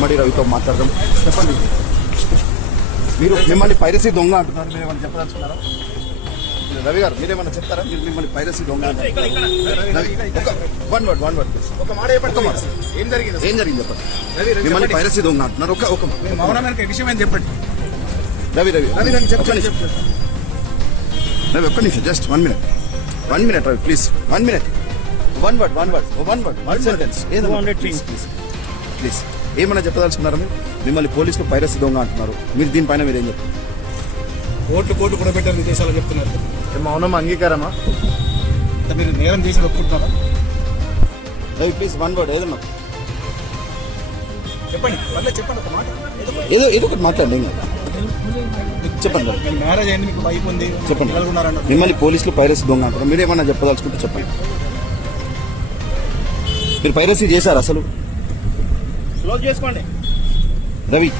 ఉమ్మడి రవితో మాట్లాడదాం. చెప్పండి, మీరు మిమ్మల్ని పైరసీ దొంగ అంటున్నారు, మీరు ఏమైనా చెప్పదలుచుకున్నారా? రవి గారు మీరేమన్నా చెప్తారా? మీరు మిమ్మల్ని పైరసీ దొంగ అంటారు. వన్ వర్డ్ ఒక మాట చెప్పండి. ఏం జరిగింది చెప్పండి. మిమ్మల్ని పైరసీ దొంగ అంటున్నారు. ఒక మౌనానికి విషయం ఏం చెప్పండి. రవి ఒక్క నిమిషం, just 1 minute Ravi, please 1 minute. One word sentence please. ఏమన్నా చెప్పదలుచుకున్నారా? మీరు మిమ్మల్ని పోలీసులు పైరసీ దొంగ అంటున్నారు, మీరు దీనిపైన మీరు ఏం చెప్తారు? కోట్లు కూడా పెట్టారు విదేశాలు చెప్తున్నారు. మౌనం అంగీకారమా? మీరు నేరం చేసి ఒప్పుకుంటున్నారా? రవి ప్లీజ్ 1 word ఏదన్నా చెప్పండి. చెప్పండి ఒక మాట, ఏదో ఒకటి మాట్లాడండి. చెప్పండి. మ్యారేజ్ అయింది, మీకు వైఫ్ ఉంది, చెప్పండి. మిమ్మల్ని పోలీసులు పైరసీ దొంగ అంటారు, మీరేమన్నా చెప్పదలుచుకుంటే చెప్పండి. మీరు పైరసీ చేశారు అసలు? క్లోజ్ చేసుకోండి. రవి